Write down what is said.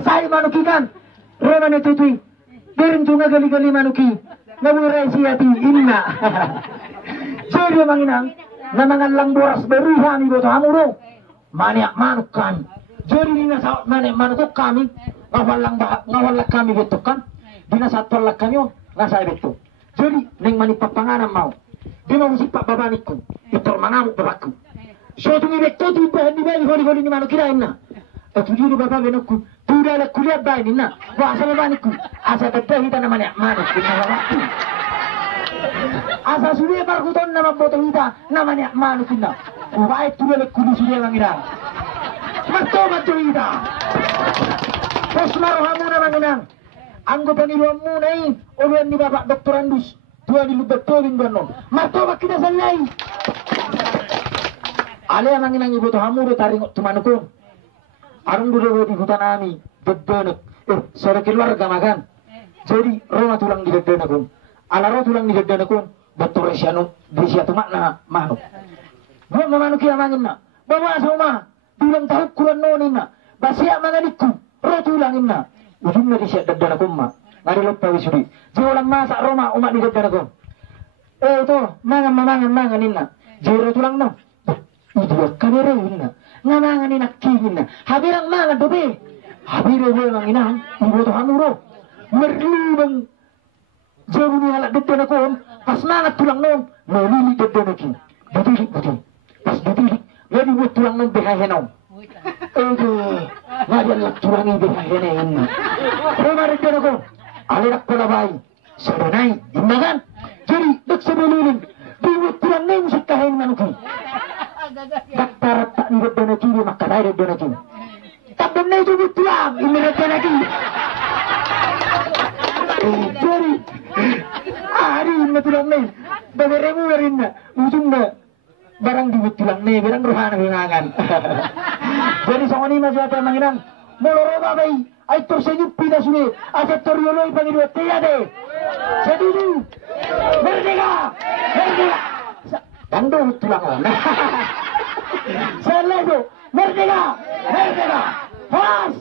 Saya manuki kan. Roman itu tuh. Dirin tunga gali-gali manuki. Naburay siyati inna. Jadi manginang. Namangan lang boras beruhan ibu tuh hamuro. Maniak manukan. Jadi dina sa manukuk kami. Ngawal kami betul kan. Dina satu lak kami ngasay betul. Jadi neng manipapanganan mau. Di mau sipak babaniku. Itu mangamuk babaku. So tungi betul tuh bahan di bali holi-holi ni manukirain na. Itu diri bapak benukku. Tuh dah kuliah bayi ni na. Wah sama babaniku. Asa teteh kita namanya manuk. Asa sudah perkuton nama foto kita namanya manuk na. Wah itu dah kuliah sudah mangira. Betul kita. Pos marohamu namanginang. Anggopan iluanmu nai. Uluan ni bapak doktor Andus. Tuhan di betulin benar. Martoba kita selesai. Ale manginang ibu tuh hamu taring tumanuku. Arung dulu di hutan ami. Bebenek. Sore keluarga makan. Jadi Roma tulang di bebenekun. Alaro tulang di bebenekun. Betul resianu. Desia tu makna manuk. Gua memanuk yang mangin na. Bawa sama. Bilang tahu kurang nonin na. Basia manganiku. Ro tulangin na. Ujungnya desia bebenekun ma. Ngari lupa wisudi. Jualan masak Roma umat di bebenekun. Itu mangan inna. Jero tulang na. Idiot kamera inna. Ngamangan inak kingin na. Habirang mangan dobe. Habirang memang inang. Ibu tuh hamuro. Merlibang. Jauh ni halak depan aku. Pas mangat tulang nom. Melili depan aku. Dutilik betul. Pas dutilik. Ngadi buat tulang nom behahenau. Ngadi alak tulangi behahenain na. Rumah depan aku. Alirak palabai. Sadanai. Inna kan. Jadi dek sebelulin. Dibuat tulang nom sikahin manuki. Daktar tak nirot dan lagi dia makan air dan lagi. Tak benar itu betulang ini dan lagi. Jadi hari ini betulang ni. Beberemu berinda ujungnya barang di betulang ni barang rohana bengangan. Jadi soalnya masih ada manginang. Moloro babai. Ay tersenyum pida sulit. Aset terioloi pangiduat tiada. Jadi itu merdeka. Bandung tulang. Selalu merdeka, merdeka, pas.